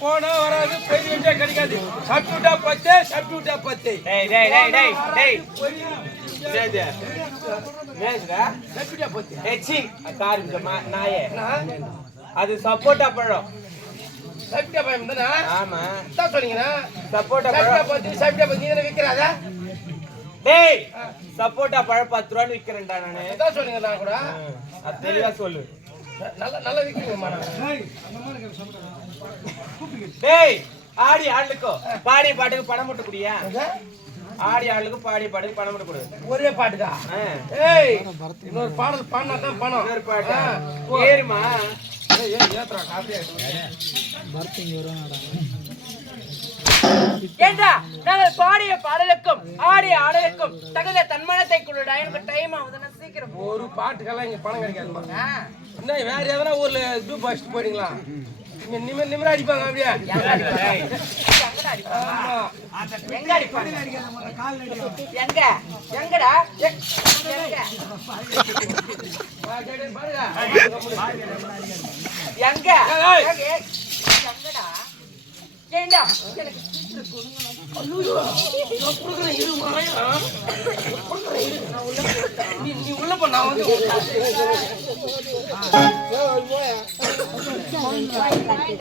போனா வராது பெரிய வச்சா கிடைக்காது. சப்டியூட்டா 10 சப்டியூட்டா 10. டேய் டேய் டேய் டேய் டேய் என்னது மேஸ்ரா சப்டியூட்டா 10. ஏய் சீ காரிஞ்ச நாயே அது சப்போட்டா பழம். சப்டியூட்டா பழம் தானா? ஆமா என்ன சொன்னீங்கனா சப்போட்டா சப்டியூட்டா பழம் 10 சப்டியூட்டா 10 நீ விக்கறாதா? டேய் சப்போட்டா பழம் 10 ரூபாய் விக்கிறேன்டா நானு. என்ன சொன்னீங்க நான் கூட? அது தெளிவா சொல்லு. நல்ல விக்கிறீங்க மாடா. டேய் ஆடி ஆளுக்கோ பாடி பாட்டுக்கு பணம் போட்டு குடியா? ஆடி ஆளுக்கு பாடி பாட்டுக்கு பணம் போட்டு கொடு. ஒரே பாட்டுக்கா? ஏய் இன்னொரு பாடல் பாடுனா தான் பணம். இன்னொரு பாட்டு ஏறுமா? ஏய் ஏத்ரா காப்பியா பர்த்திங்க வரணும்டா. ஏண்டா நாங்கள் பாடிய பாடலுக்கும் ஆடிய ஆடலுக்கும் தகுந்த தன்மானத்தை கொடுடா. எனக்கு டைம் ஆகுதுன்னா சீக்கிரம் ஒரு பாட்டுக்கெல்லாம் இங்க பணம் கிடைக்காதுமா. என்ன வேற எதனா ஊர்ல டூ பாஸ்ட் போயிடுங்களா? இங்க நிமிர அடிப்பாங்க அப்படியே. எங்க அடிப்பாங்க? எங்க எங்கடா எங்க எங்கடா ஏண்டா எனக்கு நீ உள்ள போ நான் வந்து